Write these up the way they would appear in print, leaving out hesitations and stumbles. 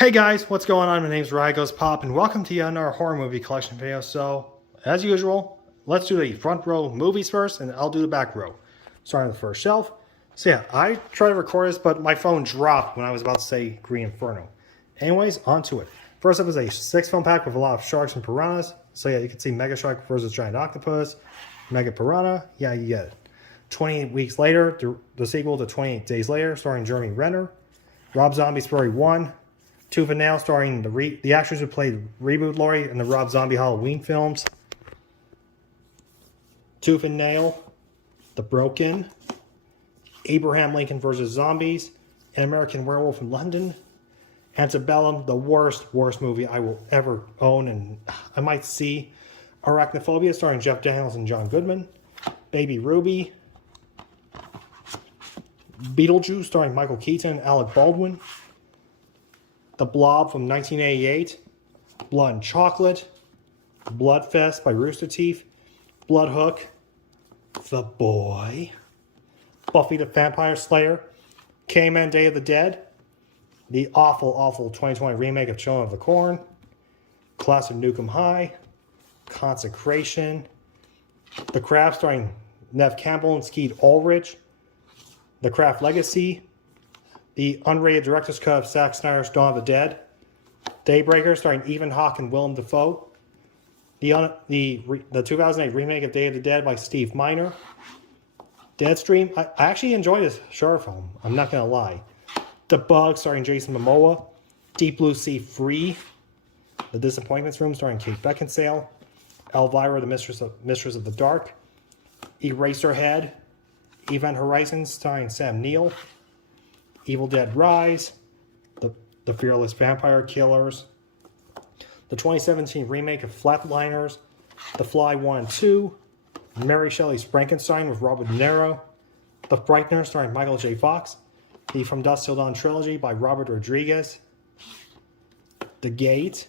Hey guys, what's going on? My name's Goes Pop, and welcome to yet another horror movie collection video. So, as usual, let's do the front row movies first, and I'll do the back row. Starting on the first shelf. So yeah, I tried to record this, but my phone dropped when I was about to say Green Inferno. Anyways, on to it. First up is a 6-film pack with a lot of sharks and piranhas. So yeah, you can see Mega Shark versus Giant Octopus, Mega Piranha, yeah, you get it. 28 Weeks Later, the sequel to 28 Days Later, starring Jeremy Renner. Rob Zombie's Story 1. Tooth and Nail, starring the actors who played Reboot Laurie in the Rob Zombie Halloween films. Tooth and Nail, The Broken, Abraham Lincoln vs. Zombies, An American Werewolf in London, Antebellum, the worst movie I will ever own and I might see. Arachnophobia, starring Jeff Daniels and John Goodman. Baby Ruby. Beetlejuice, starring Michael Keaton and Alec Baldwin. The Blob from 1988, Blood and Chocolate, Bloodfest by Rooster Teeth, Bloodhook, The Boy, Buffy the Vampire Slayer, K-Man Day of the Dead, the awful 2020 remake of Children of the Corn, Class of Nukem High, Consecration, The Craft starring Neve Campbell and Skeet Ulrich, The Craft Legacy, the unrated director's cut of Zack Snyder's Dawn of the Dead, Daybreaker starring Ethan Hawke and Willem Dafoe, the 2008 remake of Day of the Dead by Steve Miner, Deadstream. I actually enjoyed this short film, I'm not going to lie. The Bug starring Jason Momoa, Deep Blue Sea Free, The Disappointments Room starring Kate Beckinsale, Elvira the Mistress of the Dark, Eraserhead, Event Horizon starring Sam Neill, Evil Dead Rise, the Fearless Vampire Killers, the 2017 remake of Flatliners, The Fly 1 and 2, Mary Shelley's Frankenstein with Robert De Niro, The Frightener starring Michael J. Fox, the From Dusk Till Dawn trilogy by Robert Rodriguez, The Gate,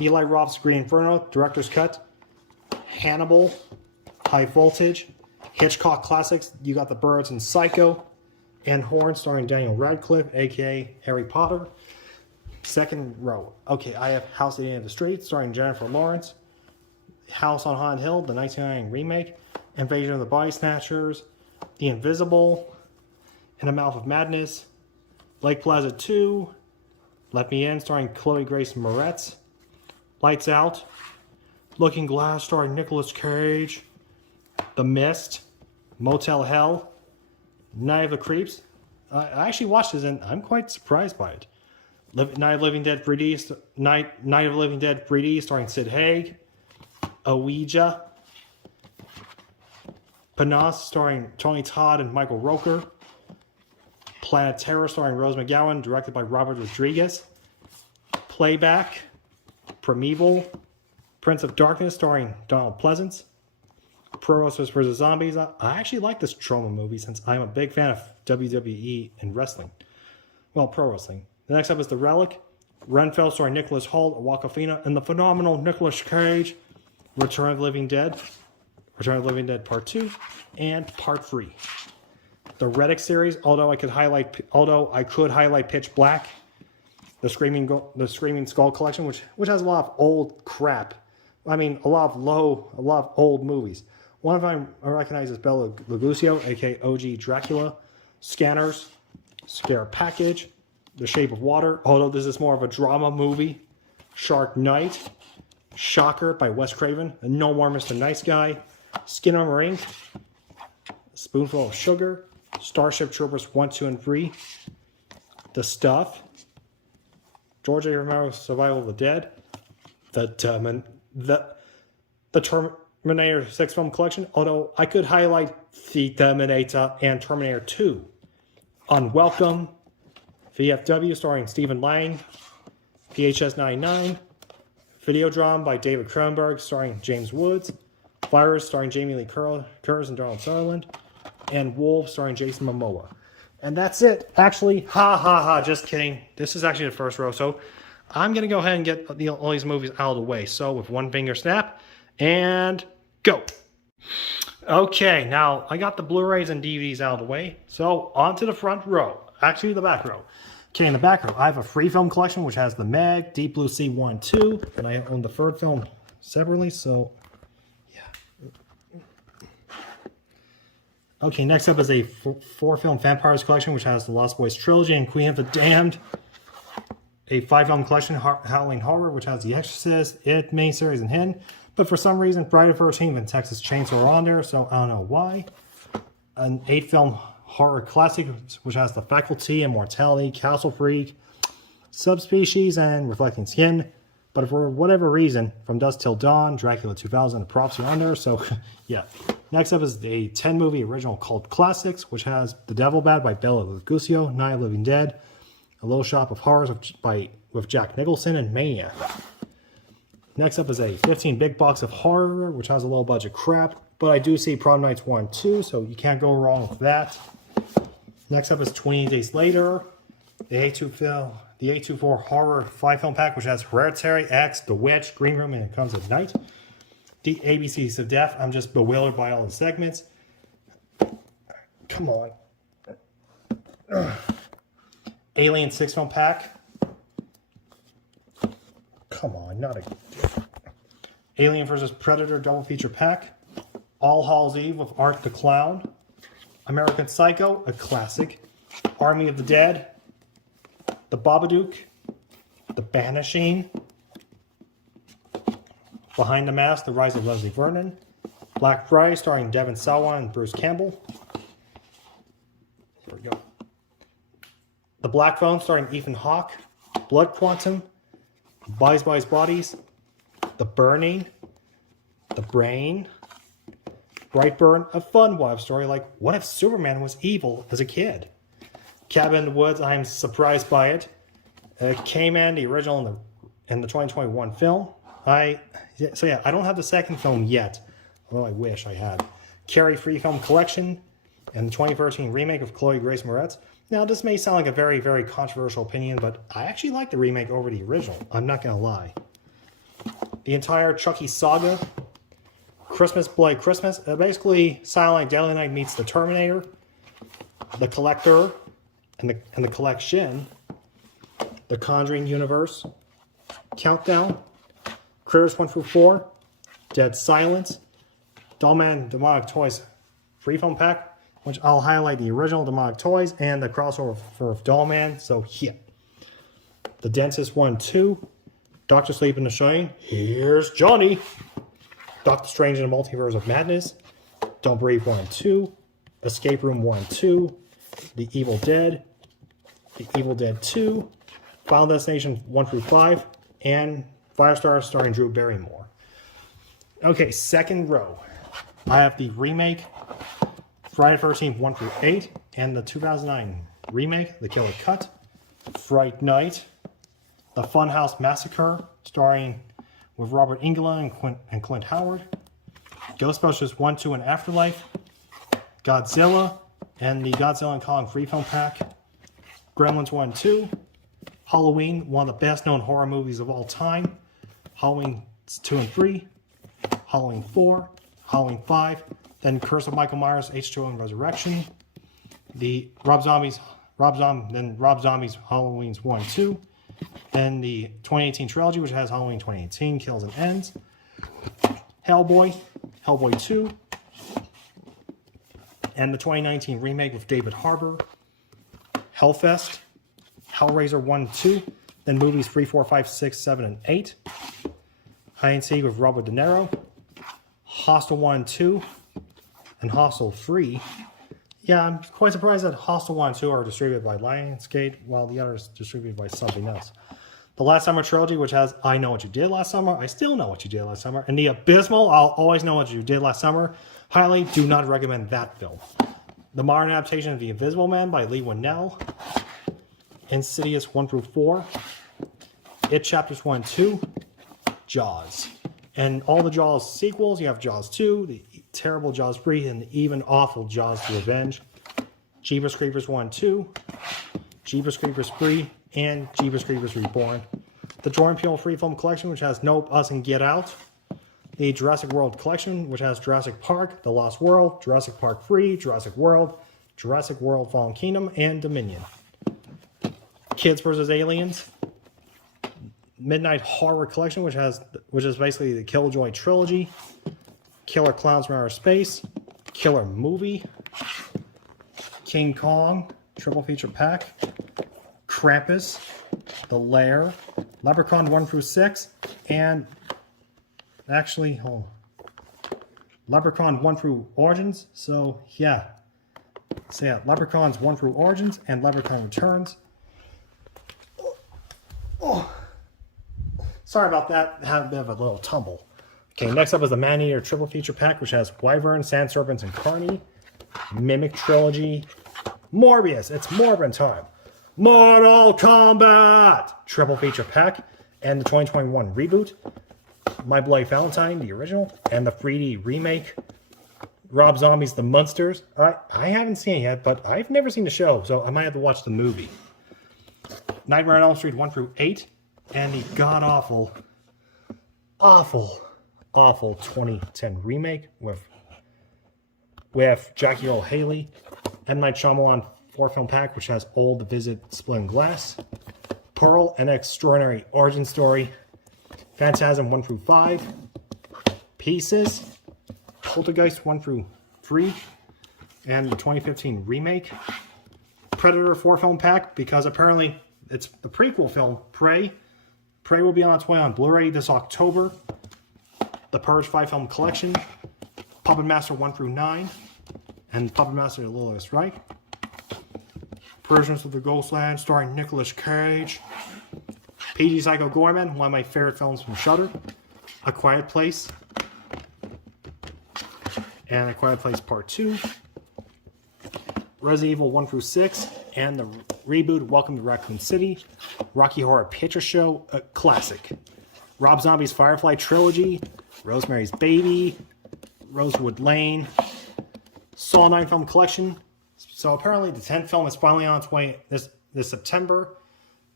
Eli Roth's Green Inferno, Director's Cut, Hannibal, High Voltage, Hitchcock Classics, You Got the Birds and Psycho, and Horn starring Daniel Radcliffe, aka Harry Potter. Second row. Okay, I have House at the End of the Street starring Jennifer Lawrence, House on Haunted Hill, the 1999 remake, Invasion of the Body Snatchers, The Invisible, In the Mouth of Madness, Lake Plaza 2, Let Me In starring Chloe Grace Moretz, Lights Out, Looking Glass starring Nicolas Cage, The Mist, Motel Hell, Night of the Creeps. I actually watched this and I'm quite surprised by it. Night of Living Dead 3D, Night of Living Dead 3D starring Sid Haig, Ouija, Panos starring Tony Todd and Michael Roker, Planet Terror starring Rose McGowan, directed by Robert Rodriguez, Playback, Primeval, Prince of Darkness starring Donald Pleasance, Pro Wrestlers vs. Zombies. I actually like this trauma movie since I'm a big fan of WWE and wrestling. Well, pro wrestling. The next up is The Relic, Renfell starring Nicholas Hoult, Awkwafina, and the phenomenal Nicolas Cage, Return of the Living Dead Part 2, and Part 3. The Reddick series, although I could highlight Pitch Black, the Screaming Skull collection, which has a lot of old crap. I mean, a lot of old movies. One of them I recognize is Bela Lugosi, aka OG Dracula, Scanners, Scare Package, The Shape of Water, although this is more of a drama movie, Shark Night, Shocker by Wes Craven, and No More Mr. Nice Guy, Skinner Ink, Spoonful of Sugar, Starship Troopers 1, 2, and 3, The Stuff, George A. Romero's Survival of the Dead, the Terminator 6 film collection, although I could highlight The Terminator and Terminator 2. Unwelcome, VFW starring Stephen Lang, PHS 99, Videodrome by David Cronenberg starring James Woods, Virus starring Jamie Lee Curtis and Donald Sutherland, and Wolves starring Jason Momoa. And that's it. Actually, just kidding. This is actually the first row, so I'm going to go ahead and get all these movies out of the way. So with one finger snap, and go. Okay, now I got the Blu-rays and DVDs out of the way. So on to the front row. Actually, the back row. Okay, in the back, I have a free film collection which has the Meg, Deep Blue Sea 1, 2, and I own the third film separately, so yeah. Okay, next up is a 4-film Vampires collection which has the Lost Boys trilogy and Queen of the Damned. A 5-film collection, Howling Horror, which has The Exorcist, It, miniseries, and Hidden. But for some reason, Friday the 13th and Texas Chainsaw are on there, so I don't know why. An 8-film horror classic, which has The Faculty, Immortality, Castle Freak, Subspecies, and Reflecting Skin. But for whatever reason, From Dusk Till Dawn, Dracula 2000, and Props are on there, so yeah. Next up is a 10-movie original cult classics, which has The Devil Bad by Bela Lugosi, Night of the Living Dead, A Little Shop of Horrors with Jack Nicholson, and Mania. Next up is a 15 big box of horror, which has a low budget crap, but I do see Prom Nights 1 and 2, so you can't go wrong with that. Next up is 28 Days Later, the A24 horror 5-film pack, which has Hereditary, X, The Witch, Green Room, and It Comes at Night. The ABCs of Death, I'm just bewildered by all the segments. Come on. Alien 6-film pack. Come on, not a... Alien vs. Predator double feature pack. All Hallows Eve with Art the Clown. American Psycho, a classic. Army of the Dead. The Babadook. The Banishing. Behind the Mask, The Rise of Leslie Vernon. Black Friday, starring Devon Sawa and Bruce Campbell. There we go. The Black Phone, starring Ethan Hawke. Blood Quantum. Buys Bodies. The Burning. The Brain. Brightburn, a fun wild story like what if Superman was evil as a kid? Cabin in the Woods, I am surprised by it. K-Man, the original in the 2021 film. I don't have the second film yet, although I wish I had. Carrie Free Film Collection and the 2013 remake of Chloe Grace Moretz. Now, this may sound like a very, very controversial opinion, but I actually like the remake over the original. I'm not going to lie. The entire Chucky saga. Christmas Bloody Christmas. Basically, Silent Night, Deadly Night meets The Terminator. The Collector and the Collection. The Conjuring Universe. Countdown. Critters 1 through 4. Dead Silence. Dollman Demonic Toys free film pack, which I'll highlight the original Demonic Toys and the crossover for Dollman. So yeah. The Dentist 1 2. Doctor Sleep in the Shining. Here's Johnny. Doctor Strange in the Multiverse of Madness. Don't Breathe 1 and 2. Escape Room 1 and 2. The Evil Dead. The Evil Dead 2. Final Destination 1 through 5. And Firestar starring Drew Barrymore. Okay, second row. I have the remake Friday the 13th 1 through 8. And the 2009 remake The Killer Cut. Fright Night. The Funhouse Massacre starring with Robert Englund and Clint Howard. Ghostbusters 1, 2, and Afterlife. Godzilla and the Godzilla and Kong free film pack. Gremlins 1, 2. Halloween, one of the best known horror movies of all time. Halloween 2 and 3. Halloween 4. Halloween 5. Then Curse of Michael Myers, H2O and Resurrection. The Rob Zombie's Halloween's 1 and 2. Then the 2018 trilogy, which has Halloween 2018, Kills and Ends. Hellboy, Hellboy 2. And the 2019 remake with David Harbour. Hellfest, Hellraiser 1 2. Then movies 3, 4, 5, 6, 7, and 8. Hide and Seek with Robert De Niro. Hostel 1 and 2. And Hostel 3. Yeah, I'm quite surprised that Hostel 1 and 2 are distributed by Lionsgate, while the others distributed by something else. The Last Summer trilogy, which has I Know What You Did Last Summer, I Still Know What You Did Last Summer, and the abysmal I'll Always Know What You Did Last Summer. Highly do not recommend that film. The modern adaptation of The Invisible Man by Lee Winnell. Insidious 1 through 4. It Chapters 1 and 2. Jaws. And all the Jaws sequels, you have Jaws 2, the terrible Jaws 3, and the even awful Jaws The Revenge. Jeepers Creepers 1 and 2. Jeepers Creepers 3, and Jeepers Creepers Reborn. The Jordan Peele Free Film Collection, which has Nope, Us, and Get Out. The Jurassic World Collection, which has Jurassic Park, The Lost World, Jurassic Park 3, Jurassic World Fallen Kingdom, and Dominion. Kids vs. Aliens. Midnight Horror Collection, which is basically the Killjoy trilogy. Killer Clowns from Outer Space. Killer Movie. King Kong, triple feature pack. Krampus, The Lair, Leprechaun 1 through 6, and actually, Leprechaun 1 through Origins. So yeah, Leprechauns 1 through Origins and Leprechaun Returns. Oh. Sorry about that. Had a bit of a little tumble. Okay, next up is the Man-Eater triple feature pack, which has Wyvern, Sand Serpents, and Carney. Mimic trilogy. Morbius. It's Morbin time. Mortal Kombat triple feature pack, and the 2021 reboot. My Bloody Valentine, the original, and the 3D remake. Rob Zombie's The Munsters. I haven't seen it yet, but I've never seen the show, so I might have to watch the movie. Nightmare on Elm Street 1 through 8, and the god-awful, awful 2010 remake with Jackie Earle Haley. M. Night Shyamalan 4-film pack, which has Old, The Visit, Split Glass. Pearl, An Extraordinary Origin Story. Phantasm 1 through 5. Pieces. Poltergeist 1 through 3. And the 2015 remake. Predator 4-film pack, because apparently it's the prequel film, Prey. Prey will be on its way on Blu-ray this October. The Purge 5-film collection. Puppet Master 1 through 9. And Puppet Master: The Little Strike. Persians of the Ghostland, starring Nicolas Cage. PG Psycho Gorman, one of my favorite films from Shudder. A Quiet Place. And A Quiet Place Part 2. Resident Evil 1 through 6. And the reboot Welcome to Raccoon City. Rocky Horror Picture Show, a classic. Rob Zombie's Firefly Trilogy. Rosemary's Baby. Rosewood Lane. Saw 9 film collection. So apparently the 10th film is finally on its way this September.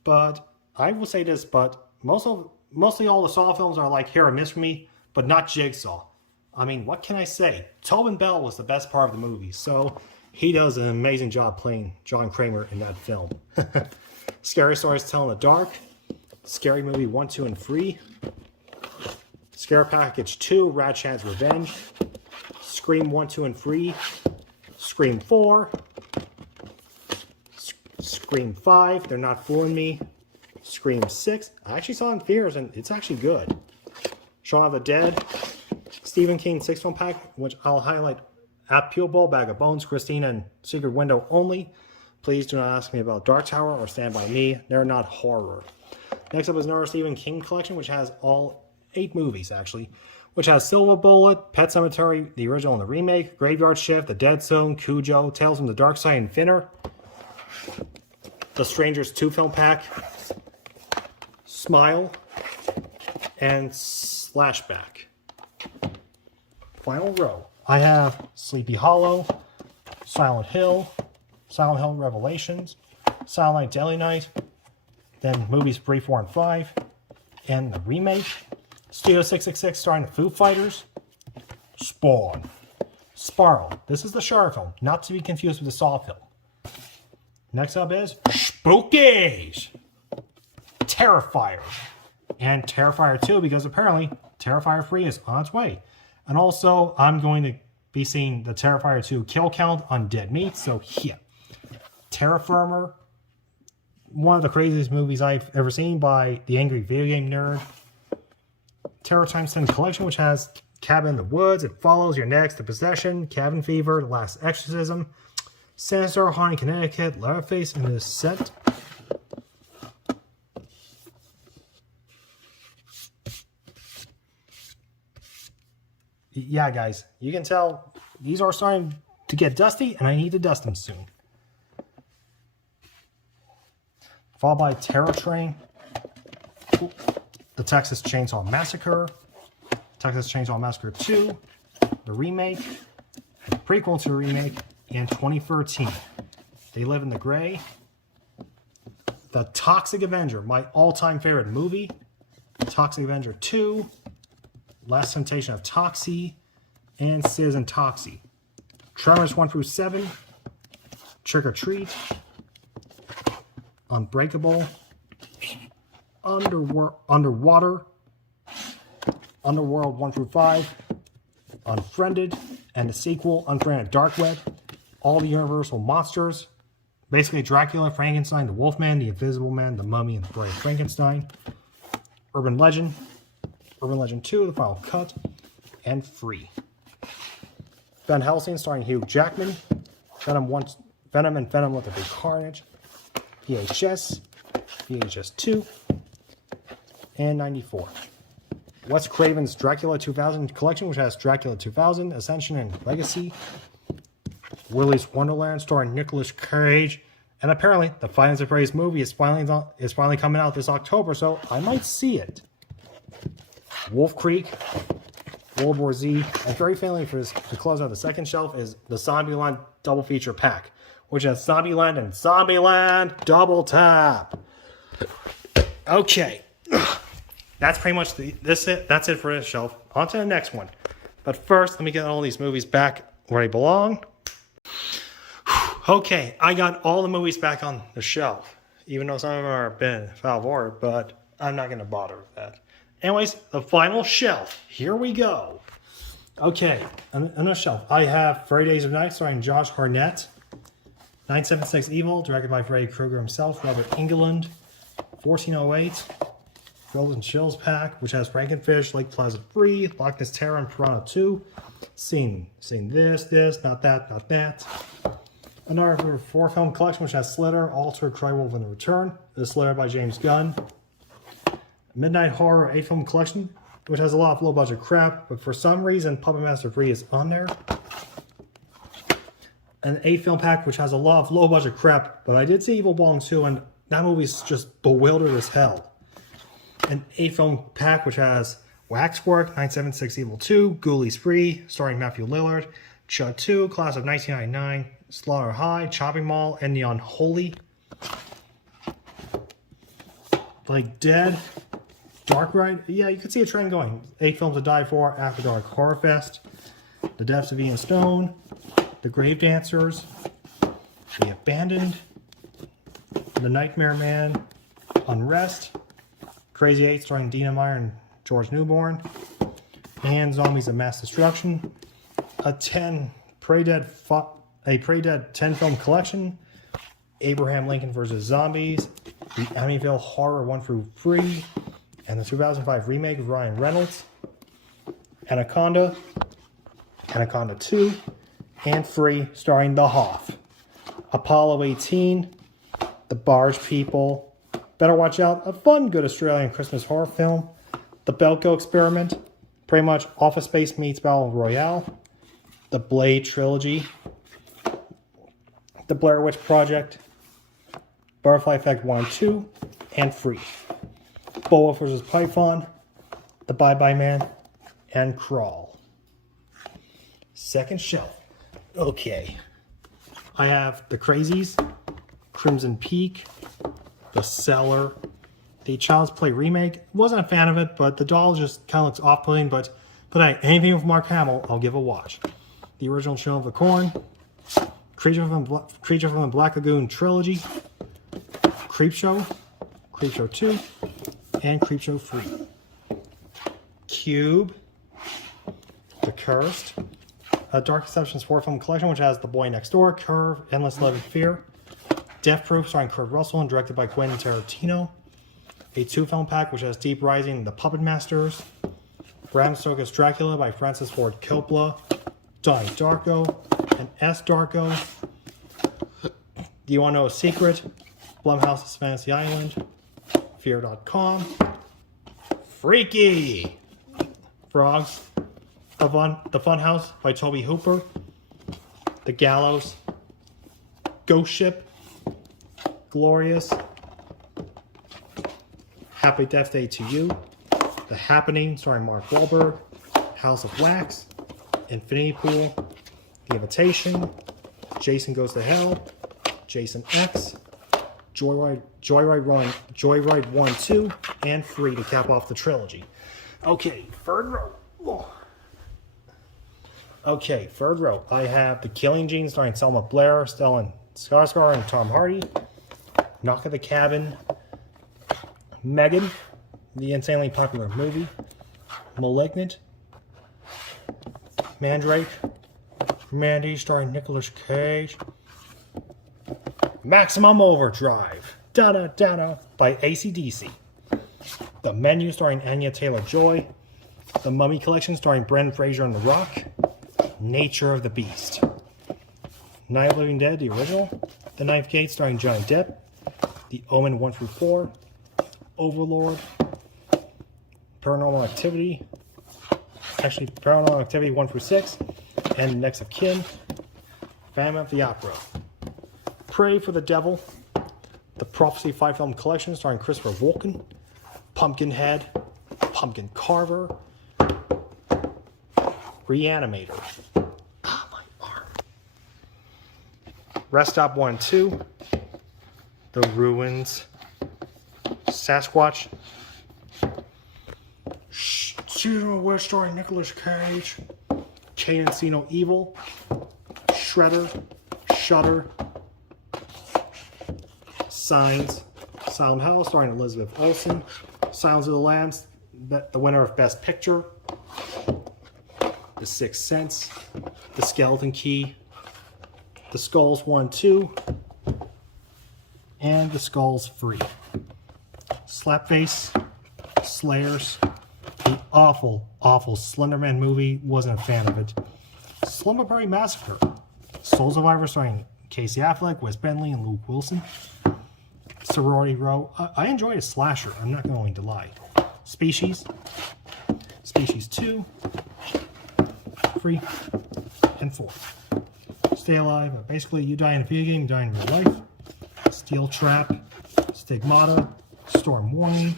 But I will say this, but mostly all the Saw films are like hit or miss for me, but not Jigsaw. I mean, what can I say? Tobin Bell was the best part of the movie, so he does an amazing job playing John Kramer in that film. Scary Stories to Tell in the Dark. Scary Movie 1, 2, and 3. Scare Package 2, Ratchat's Revenge. Scream 1, 2, and 3. Scream 4. Scream 5, They're Not Fooling Me. Scream 6, I actually saw it in theaters and it's actually good. Shaun of the Dead. Stephen King 6-film pack, which I'll highlight. At Pure Bowl, Bag of Bones, Christina, and Secret Window only. Please do not ask me about Dark Tower or Stand By Me. They're not horror. Next up is another Stephen King collection, which has all 8 movies, actually. Which has Silver Bullet, Pet Sematary, the original and the remake, Graveyard Shift, The Dead Zone, Cujo, Tales from the Dark Side, and Thinner. The Strangers 2-film pack. Smile. And Slashback. Final row. I have Sleepy Hollow, Silent Hill Revelations, Silent Night, Deadly Night, then movies 3, 4, and 5, and the remake, Studio 666 starring the Foo Fighters, Spawn, Sparrow. This is the Shark film, not to be confused with the Saw film. Next up is Spookies, Terrifier, and Terrifier 2, because apparently Terrifier 3 is on its way. And also, I'm going to be seeing the Terrifier 2 kill count on Dead Meat. So, yeah. Terra Firma, one of the craziest movies I've ever seen by the Angry Video Game Nerd. Terror Times 10 Collection, which has Cabin in the Woods, It Follows, Your Next, The Possession, Cabin Fever, The Last Exorcism, Sinister, Haunting Connecticut, Leatherface, and The Set. Yeah, guys, you can tell these are starting to get dusty, and I need to dust them soon. Followed by Terror Train, The Texas Chainsaw Massacre, Texas Chainsaw Massacre 2, the remake, the prequel to the remake, in 2013. They Live in the Gray, The Toxic Avenger, my all-time favorite movie, Toxic Avenger 2, Last Temptation of Toxie, and Citizen Toxie. Tremors 1 through 7, Trick or Treat, Unbreakable, Underwater, Underworld 1 through 5, Unfriended, and the sequel, Unfriended Dark Web, all the Universal monsters, basically Dracula, Frankenstein, the Wolfman, the Invisible Man, the Mummy, and the Bride of Frankenstein, Urban Legend 2, The Final Cut, and Free. Van Helsing starring Hugh Jackman, Venom and Venom with a Big Carnage, VHS 2, and 94. Wes Craven's Dracula 2000 collection, which has Dracula 2000, Ascension, and Legacy. Willy's Wonderland, starring Nicolas Cage, and apparently the Finance of Praise movie is finally coming out this October, so I might see it. Wolf Creek, World War Z, and very finally, to close out the second shelf, is the Zombieland double feature pack, which has Zombieland and Zombieland Double Tap. Okay, that's pretty much that's it for this shelf. On to the next one. But first, let me get all these movies back where they belong. Okay, I got all the movies back on the shelf, even though some of them are a bit foul of order, but I'm not going to bother with that. Anyways, the final shelf. Here we go. Okay, on the shelf, I have Freddy Days of Night, starring Josh Hartnett. 976 Evil, directed by Freddy Krueger himself, Robert Englund. 1408, Thrills and Chills pack, which has Frankenfish, Lake Placid 3, Loch Ness Terror, and Piranha 2. Seen this, not that. Another 4-film collection, which has Slither, Alter, Crywolf, and The Return. This is Slither by James Gunn. Midnight Horror 8-film collection, which has a lot of low-budget crap, but for some reason, Puppet Master 3 is on there. An 8-film pack, which has a lot of low-budget crap, but I did see Evil Bong 2, and that movie's just bewildered as hell. An 8-film pack, which has Waxwork, 976 Evil 2, Ghoulies 3, starring Matthew Lillard, Chud 2, Class of 1999, Slaughter High, Chopping Mall, and The Unholy. Like Dead, Dark Ride, yeah, you can see a trend going. 8 films to die for, After Dark Horror Fest, The Deaths of Ian Stone, The Grave Dancers, The Abandoned, The Nightmare Man, Unrest, Crazy 8 starring Dina Meyer and George Newborn, and Zombies of Mass Destruction, a Prey Dead 10-film collection, Abraham Lincoln vs. Zombies, the Amityville Horror 1 through 3, and the 2005 remake of Ryan Reynolds, Anaconda 2, and Free starring The Hoff, Apollo 18, The Barge People, Better Watch Out, a fun, good Australian Christmas horror film, The Belko Experiment, pretty much Office Space meets Battle Royale, The Blade Trilogy, The Blair Witch Project, Butterfly Effect 1 and 2, and Free. Beowulf vs. Python, The Bye-Bye Man, and Crawl. Second shelf. Okay. I have The Crazies, Crimson Peak, The Cellar, the Child's Play remake. Wasn't a fan of it, but the doll just kind of looks off-putting, but hey, anything with Mark Hamill, I'll give a watch. The original Children of the Corn, Creature from the Black Lagoon trilogy, Creepshow 2, and Creepshow 3. Cube, The Cursed, a Dark Deceptions 4-film collection, which has The Boy Next Door, Curve, Endless Love and Fear, Death Proof, starring Kurt Russell and directed by Quentin Tarantino, a 2-film pack, which has Deep Rising, The Puppet Masters, Bram Stoker's Dracula by Francis Ford Coppola, Donnie Darko, and S. Darko. Do You Want to Know a Secret? Blumhouse's Fantasy Island, Fear.com, Freaky! Frogs, The Fun House by Toby Hooper, The Gallows, Ghost Ship, Glorious, Happy Death Day to You, The Happening starring Mark Wahlberg, House of Wax, Infinity Pool, The Invitation, Jason Goes to Hell, Jason X, Joyride 1, 2, and Free to cap off the trilogy. Okay, third row. Third row. I have The Killing Gene starring Selma Blair, Stellan Skarsgård, and Tom Hardy. Knock at the Cabin, Megan, the insanely popular movie, Malignant, Mandrake, Mandy starring Nicolas Cage, Maximum Overdrive, Donna Donna by AC/DC, The Menu starring Anya Taylor-Joy, The Mummy Collection starring Brendan Fraser and The Rock, Nature of the Beast, Night of the Living Dead, the original, The Ninth Gate starring Johnny Depp, The Omen 1 through 4, Overlord, Paranormal Activity, Paranormal Activity 1 through 6, and Next of Kin, Phantom of the Opera, Pray for the Devil, The Prophecy 5-film collection starring Christopher Walken, Pumpkinhead, Pumpkin Carver, Reanimator, my arm, Rest Stop 1 and 2, The Ruins, Sasquatch, Season of Witch starring Nicolas Cage, Kane Encino Evil, Shredder, Shudder, Signs, Silent House starring Elizabeth Olsen, Silence of the Lambs, the winner of Best Picture, The Sixth Sense, The Skeleton Key, The Skulls 1, 2, and The Skulls 3. Slapface, Slayers, the awful, awful Slenderman movie, wasn't a fan of it. Slumber Party Massacre, Soul Survivor starring Casey Affleck, Wes Bentley, and Luke Wilson. Sorority Row, I enjoyed a slasher, I'm not going to lie. Species, Species 2, 3, and 4. Stay Alive, basically you die in a video game, you die in real life. Steel Trap, Stigmata, Storm Warning,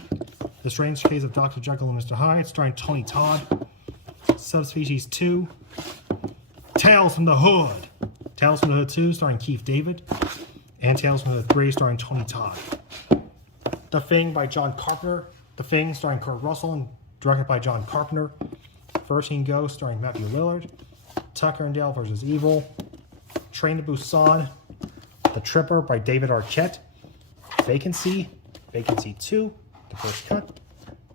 The Strange Case of Dr. Jekyll and Mr. Hyde, starring Tony Todd. Subspecies 2, Tales from the Hood. Tales from the Hood 2, starring Keith David. And Tales from the Hood 3, starring Tony Todd. The Thing by John Carpenter. The Thing, starring Kurt Russell and directed by John Carpenter. 13 Ghosts, starring Matthew Lillard. Tucker and Dale vs. Evil. Train to Busan. The Tripper by David Arquette. Vacancy. Vacancy 2, the first cut.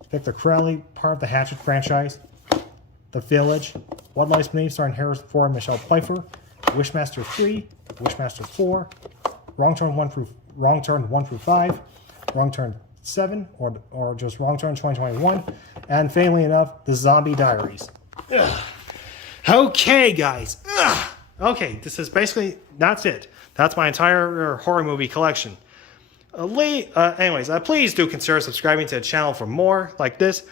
Victor Crowley, part of the Hatchet franchise. The Village. What Life's Beneath, starring Harrison Ford and Michelle Pfeiffer. Wishmaster 3, Wishmaster 4, Wrong Turn 1 through 5, Wrong Turn 7, or just Wrong Turn 2021, and family enough, The Zombie Diaries. Ugh. Okay, guys. Ugh. Okay, this is basically, that's it. That's my entire horror movie collection. Anyways, please do consider subscribing to the channel for more like this.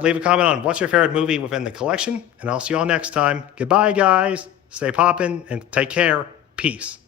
Leave a comment on what's your favorite movie within the collection, and I'll see you all next time. Goodbye, guys. Stay poppin' and take care. Peace.